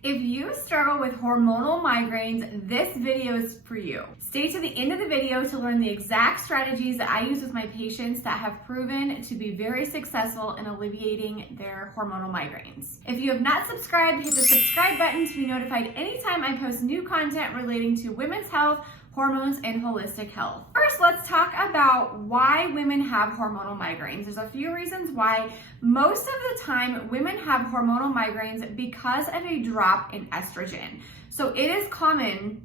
If you struggle with hormonal migraines, this video is for you. Stay to the end of the video to learn the exact strategies that I use with my patients that have proven to be very successful in alleviating their hormonal migraines. If you have not subscribed, hit the subscribe button to be notified anytime I post new content relating to women's health, hormones, and holistic health. First, let's talk about why women have hormonal migraines. There's a few reasons why. Most of the time, women have hormonal migraines because of a drop in estrogen. So it is common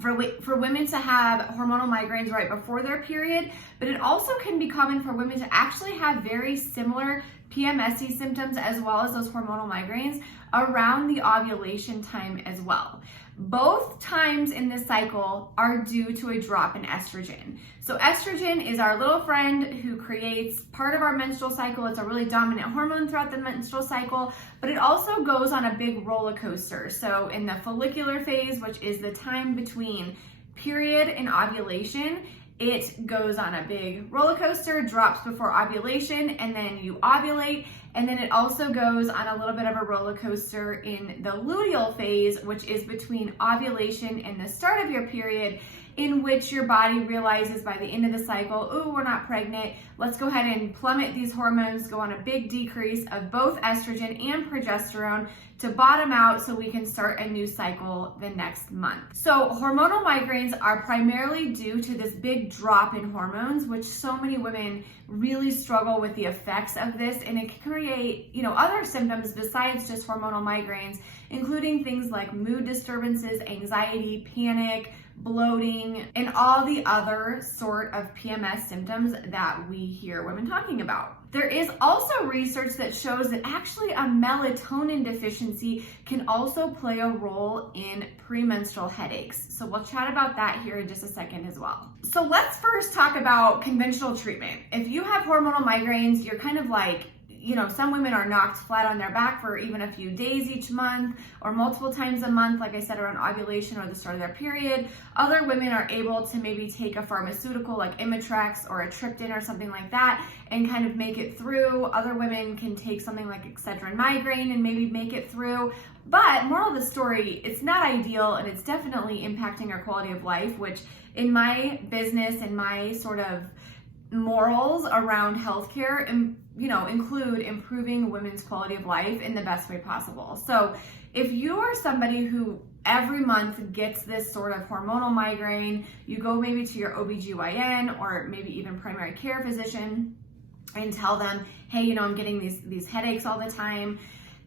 for women to have hormonal migraines right before their period, but it also can be common for women to actually have very similar PMSy symptoms as well as those hormonal migraines around the ovulation time as well. Both times in this cycle are due to a drop in estrogen. So estrogen is our little friend who creates part of our menstrual cycle. It's a really dominant hormone throughout the menstrual cycle, but it also goes on a big roller coaster. So in the follicular phase, which is the time between period and ovulation, it goes on a big roller coaster, drops before ovulation, and then you ovulate. And then it also goes on a little bit of a roller coaster in the luteal phase, which is between ovulation and the start of your period, in which your body realizes by the end of the cycle, oh, we're not pregnant. Let's go ahead and plummet these hormones, go on a big decrease of both estrogen and progesterone to bottom out so we can start a new cycle the next month. So hormonal migraines are primarily due to this big drop in hormones, which so many women really struggle with the effects of this, and it can create, other symptoms besides just hormonal migraines, including things like mood disturbances, anxiety, panic, bloating, and all the other sort of PMS symptoms that we hear women talking about. There is also research that shows that actually a melatonin deficiency can also play a role in premenstrual headaches. So we'll chat about that here in just a second as well. So let's first talk about conventional treatment. If you have hormonal migraines, you're kind of like, some women are knocked flat on their back for even a few days each month or multiple times a month, like I said, around ovulation or the start of their period. Other women are able to maybe take a pharmaceutical like Imitrex or a Triptan or something like that and kind of make it through. Other women can take something like Excedrin migraine and maybe make it through. But moral of the story, it's not ideal, and it's definitely impacting our quality of life, which in my business and my sort of morals around healthcare, include improving women's quality of life in the best way possible. So if you are somebody who every month gets this sort of hormonal migraine, you go maybe to your OBGYN or maybe even primary care physician and tell them, hey, I'm getting these headaches all the time.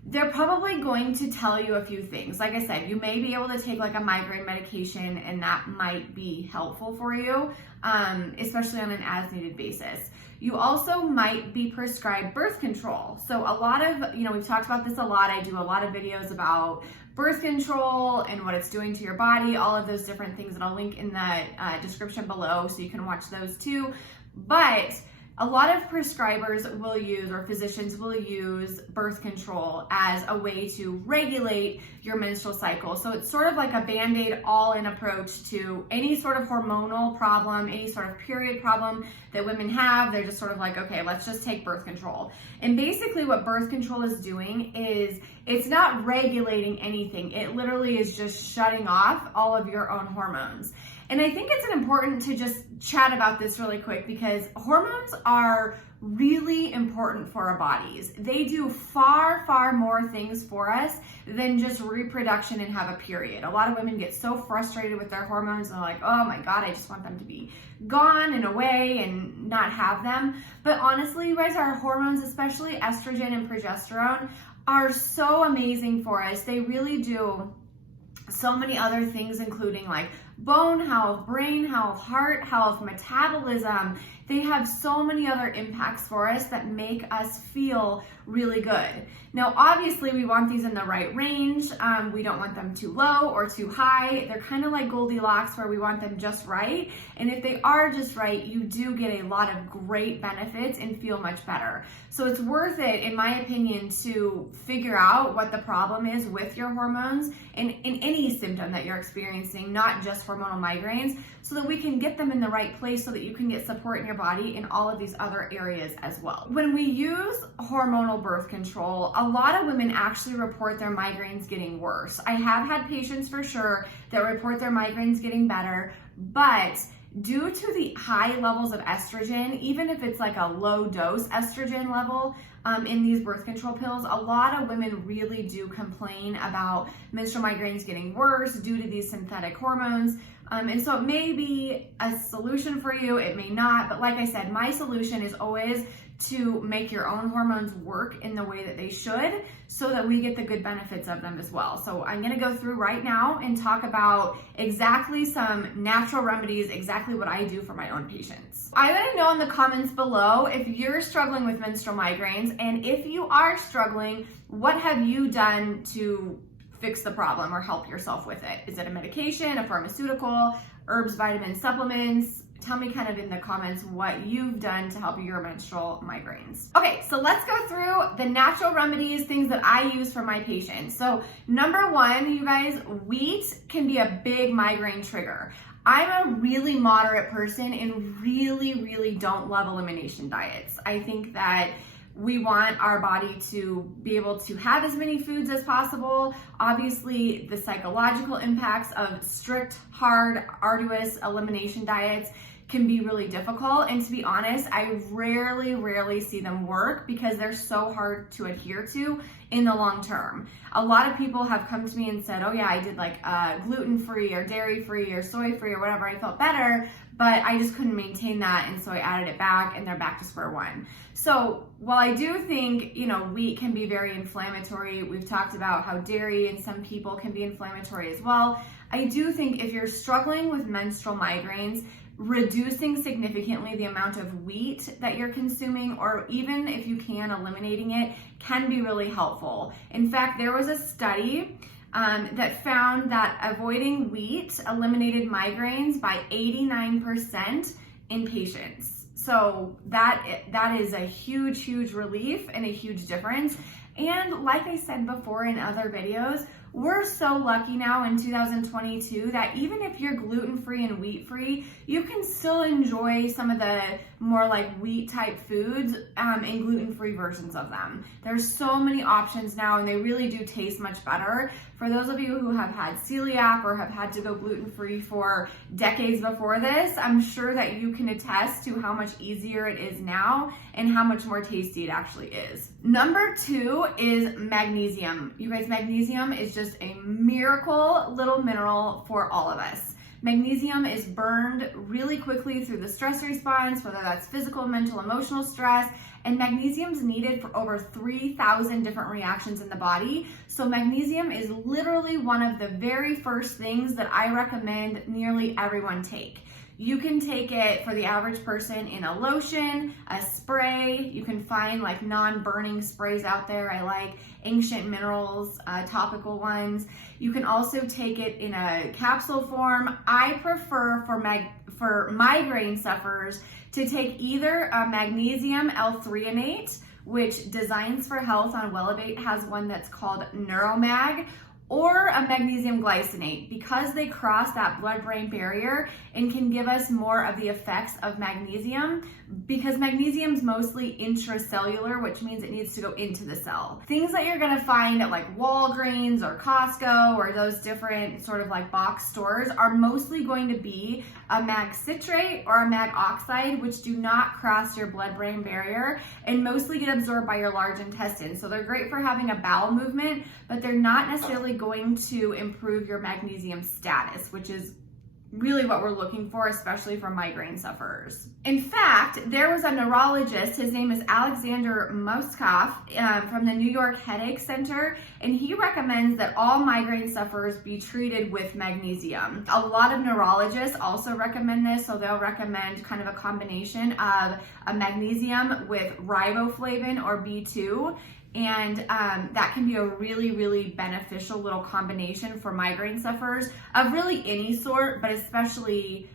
They're probably going to tell you a few things. Like I said, you may be able to take like a migraine medication and that might be helpful for you, especially on an as needed basis. You also might be prescribed birth control. So a lot of, we've talked about this a lot. I do a lot of videos about birth control and what it's doing to your body, all of those different things that I'll link in the description below so you can watch those too. But a lot of prescribers will use, or physicians will use, birth control as a way to regulate your menstrual cycle. So it's sort of like a Band-Aid all-in approach to any sort of hormonal problem, any sort of period problem that women have. They're just sort of like, okay, let's just take birth control. And basically what birth control is doing is it's not regulating anything. It literally is just shutting off all of your own hormones. And I think it's important to just chat about this really quick because hormones are really important for our bodies. They do far, far more things for us than just reproduction and have a period. A lot of women get so frustrated with their hormones and they're like, oh my God, I just want them to be gone and away and not have them. But honestly, you guys, our hormones, especially estrogen and progesterone, are so amazing for us. They really do so many other things, including like bone health, brain health, heart health, metabolism. They have so many other impacts for us that make us feel really good. Now, obviously, we want these in the right range. We don't want them too low or too high. They're kind of like Goldilocks where we want them just right. And if they are just right, you do get a lot of great benefits and feel much better. So it's worth it, in my opinion, to figure out what the problem is with your hormones and in any symptom that you're experiencing, not just hormonal migraines so that we can get them in the right place so that you can get support in your body in all of these other areas as well. When we use hormonal birth control, a lot of women actually report their migraines getting worse. I have had patients for sure that report their migraines getting better, but due to the high levels of estrogen, even if it's like a low dose estrogen level in these birth control pills, a lot of women really do complain about menstrual migraines getting worse due to these synthetic hormones. And so it may be a solution for you, it may not, but like I said, my solution is always to make your own hormones work in the way that they should so that we get the good benefits of them as well. So I'm gonna go through right now and talk about exactly some natural remedies, exactly what I do for my own patients. I want to know in the comments below if you're struggling with menstrual migraines, and if you are struggling, what have you done to fix the problem or help yourself with it? Is it a medication, a pharmaceutical, herbs, vitamins, supplements? Tell me kind of in the comments what you've done to help your menstrual migraines. Okay, so let's go through the natural remedies, things that I use for my patients. So number one, you guys, wheat can be a big migraine trigger. I'm a really moderate person and really don't love elimination diets. I think that we want our body to be able to have as many foods as possible. Obviously, the psychological impacts of strict, hard, arduous elimination diets can be really difficult. And to be honest, I rarely see them work because they're so hard to adhere to in the long term. A lot of people have come to me and said, oh yeah, I did like gluten-free or dairy-free or soy-free or whatever, I felt better, but I just couldn't maintain that, and so I added it back and they're back to square one. So while I do think, wheat can be very inflammatory, we've talked about how dairy in some people can be inflammatory as well. I do think if you're struggling with menstrual migraines, reducing significantly the amount of wheat that you're consuming, or even if you can, eliminating it, can be really helpful. In fact, there was a study that found that avoiding wheat eliminated migraines by 89% in patients. So that is a huge relief and a huge difference. And like I said before in other videos, we're so lucky now in 2022 that even if you're gluten-free and wheat-free, you can still enjoy some of the more like wheat-type foods and gluten-free versions of them. There's so many options now, and they really do taste much better. For those of you who have had celiac or have had to go gluten-free for decades before this, I'm sure that you can attest to how much easier it is now and how much more tasty it actually is. Number two is magnesium. You guys, magnesium is just a miracle little mineral for all of us. Magnesium is burned really quickly through the stress response, whether that's physical, mental, emotional stress, and magnesium is needed for over 3,000 different reactions in the body. So magnesium is literally one of the very first things that I recommend nearly everyone take. You can take it for the average person in a lotion, a spray. You can find like non-burning sprays out there. I like Ancient Minerals, topical ones. You can also take it in a capsule form. I prefer for migraine sufferers to take either a magnesium L-threonate, which Designs for Health on Wellabate has one that's called Neuromag, or a magnesium glycinate, because they cross that blood-brain barrier and can give us more of the effects of magnesium, because magnesium's mostly intracellular, which means it needs to go into the cell. Things that you're gonna find at like Walgreens or Costco or those different sort of like box stores are mostly going to be a mag citrate or a mag oxide, which do not cross your blood-brain barrier and mostly get absorbed by your large intestine. So they're great for having a bowel movement, but they're not necessarily going to improve your magnesium status, which is really what we're looking for, especially for migraine sufferers. In fact, there was a neurologist, his name is Alexander Moskoff from the New York Headache Center, and he recommends that all migraine sufferers be treated with magnesium. A lot of neurologists also recommend this, so they'll recommend kind of a combination of a magnesium with riboflavin or B2, and that can be a really beneficial little combination for migraine sufferers of really any sort, but especially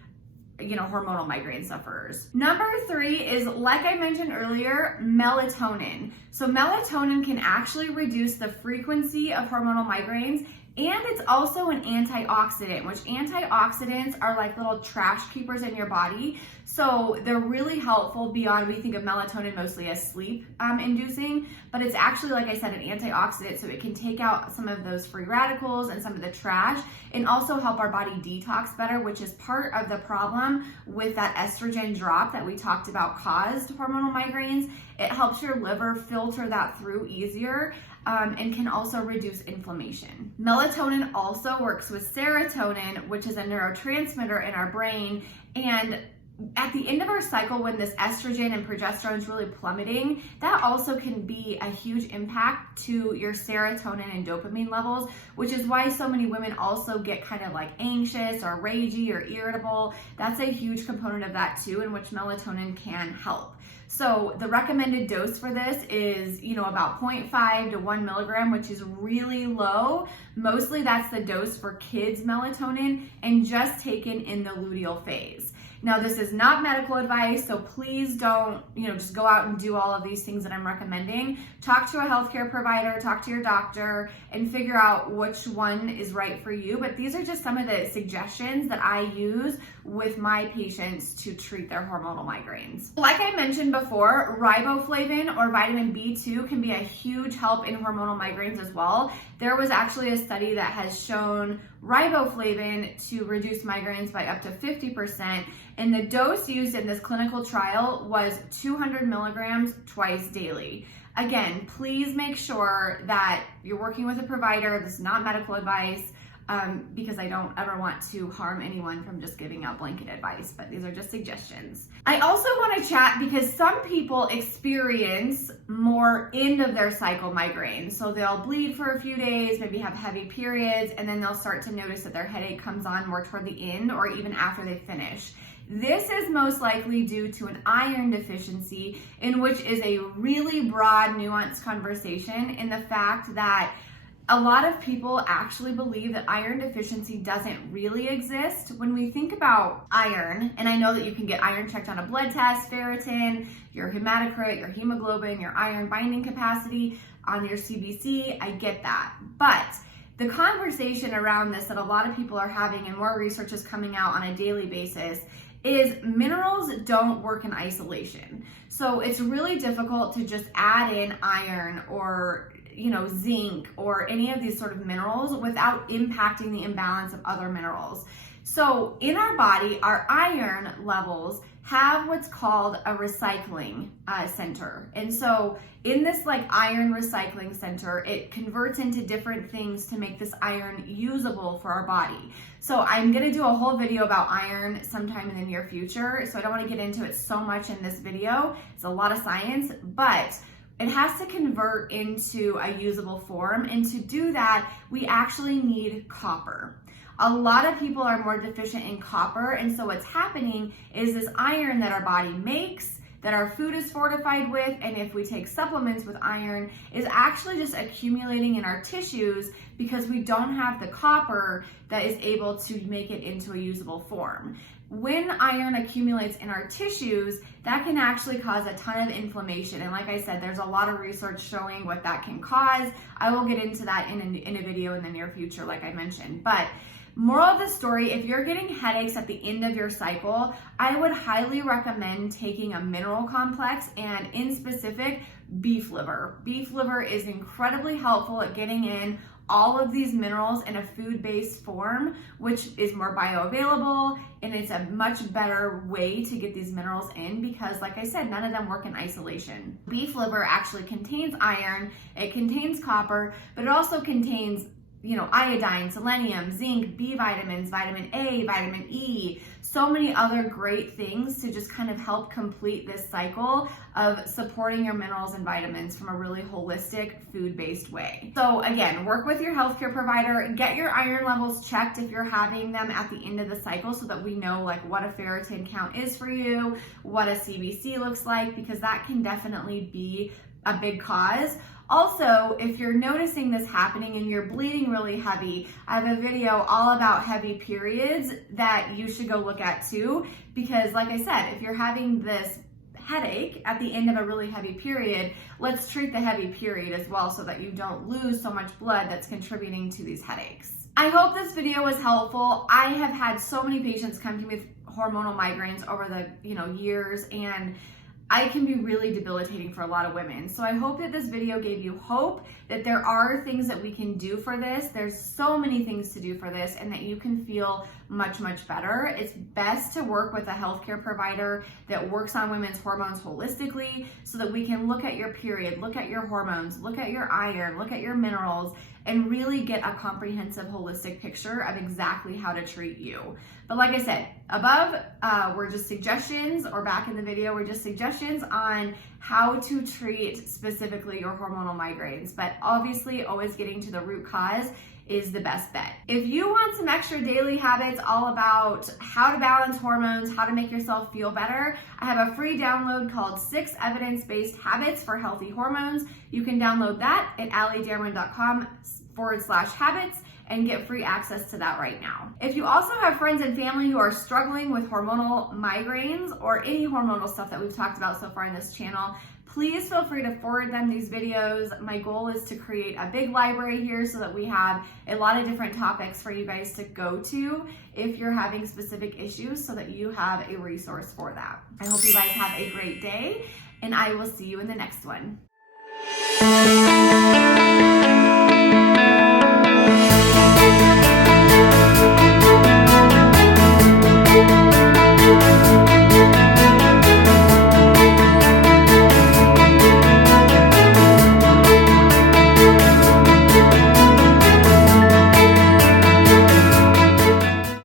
hormonal migraine sufferers. Number three is, like I mentioned earlier, melatonin. So melatonin can actually reduce the frequency of hormonal migraines And it's also an antioxidant, which antioxidants are like little trash keepers in your body. So they're really helpful beyond, we think of melatonin mostly as sleep inducing, but it's actually, like I said, an antioxidant. So it can take out some of those free radicals and some of the trash and also help our body detox better, which is part of the problem with that estrogen drop that we talked about caused hormonal migraines. It helps your liver filter that through easier. And can also reduce inflammation. Melatonin also works with serotonin, which is a neurotransmitter in our brain. And at the end of our cycle, when this estrogen and progesterone is really plummeting, that also can be a huge impact to your serotonin and dopamine levels, which is why so many women also get kind of like anxious or ragey or irritable. That's a huge component of that too, in which melatonin can help. So the recommended dose for this is, about 0.5 to 1 milligram, which is really low. Mostly that's the dose for kids' melatonin and just taken in the luteal phase. Now, this is not medical advice, so please don't, just go out and do all of these things that I'm recommending. Talk to a healthcare provider, talk to your doctor, and figure out which one is right for you. But these are just some of the suggestions that I use with my patients to treat their hormonal migraines. Like I mentioned before, riboflavin or vitamin B2 can be a huge help in hormonal migraines as well. There was actually a study that has shown riboflavin to reduce migraines by up to 50%, and the dose used in this clinical trial was 200 milligrams twice daily. Again, please make sure that you're working with a provider. This is not medical advice, because I don't ever want to harm anyone from just giving out blanket advice, but these are just suggestions. I also want to chat because some people experience more end of their cycle migraines. So they'll bleed for a few days, maybe have heavy periods, and then they'll start to notice that their headache comes on more toward the end or even after they finish. This is most likely due to an iron deficiency, in which is a really broad, nuanced conversation in the fact that a lot of people actually believe that iron deficiency doesn't really exist. When we think about iron, and I know that you can get iron checked on a blood test, ferritin, your hematocrit, your hemoglobin, your iron binding capacity on your CBC, I get that. But the conversation around this that a lot of people are having, and more research is coming out on a daily basis, is minerals don't work in isolation. So it's really difficult to just add in iron or zinc or any of these sort of minerals without impacting the imbalance of other minerals. So in our body, our iron levels have what's called a recycling center. And so in this iron recycling center, it converts into different things to make this iron usable for our body. So I'm gonna do a whole video about iron sometime in the near future. So I don't wanna get into it so much in this video. It's a lot of science, but it has to convert into a usable form. And to do that, we actually need copper. A lot of people are more deficient in copper. And so what's happening is this iron that our body makes, that our food is fortified with, and if we take supplements with iron, is actually just accumulating in our tissues because we don't have the copper that is able to make it into a usable form. When iron accumulates in our tissues, that can actually cause a ton of inflammation. And like I said, there's a lot of research showing what that can cause. I will get into that in a video in the near future, like I mentioned. But moral of the story, if you're getting headaches at the end of your cycle, I would highly recommend taking a mineral complex, and in specific, beef liver. Beef liver is incredibly helpful at getting in all of these minerals in a food-based form, which is more bioavailable, and it's a much better way to get these minerals in because, like I said, none of them work in isolation. Beef liver actually contains iron, it contains copper, but it also contains iodine, selenium, zinc, B vitamins, vitamin A, vitamin E, so many other great things to just kind of help complete this cycle of supporting your minerals and vitamins from a really holistic food-based way. So again, work with your healthcare provider, get your iron levels checked if you're having them at the end of the cycle so that we know what a ferritin count is for you, what a CBC looks like, because that can definitely be a big cause. Also, if you're noticing this happening and you're bleeding really heavy, I have a video all about heavy periods that you should go look at too, because like I said, if you're having this headache at the end of a really heavy period, let's treat the heavy period as well so that you don't lose so much blood that's contributing to these headaches. I hope this video was helpful. I have had so many patients come to me with hormonal migraines over the years, and I can be really debilitating for a lot of women. So I hope that this video gave you hope that there are things that we can do for this. There's so many things to do for this, and that you can feel much, much better. It's best to work with a healthcare provider that works on women's hormones holistically so that we can look at your period, look at your hormones, look at your iron, look at your minerals, and really get a comprehensive holistic picture of exactly how to treat you. But like I said, above were just suggestions, or back in the video were just suggestions on how to treat specifically your hormonal migraines. But obviously always getting to the root cause is the best bet. If you want some extra daily habits all about how to balance hormones, how to make yourself feel better, I have a free download called 6 Evidence-Based Habits for Healthy Hormones. You can download that at alliedamron.com/habits and get free access to that right now. If you also have friends and family who are struggling with hormonal migraines or any hormonal stuff that we've talked about so far in this channel, please feel free to forward them these videos. My goal is to create a big library here so that we have a lot of different topics for you guys to go to if you're having specific issues, so that you have a resource for that. I hope you guys have a great day, and I will see you in the next one.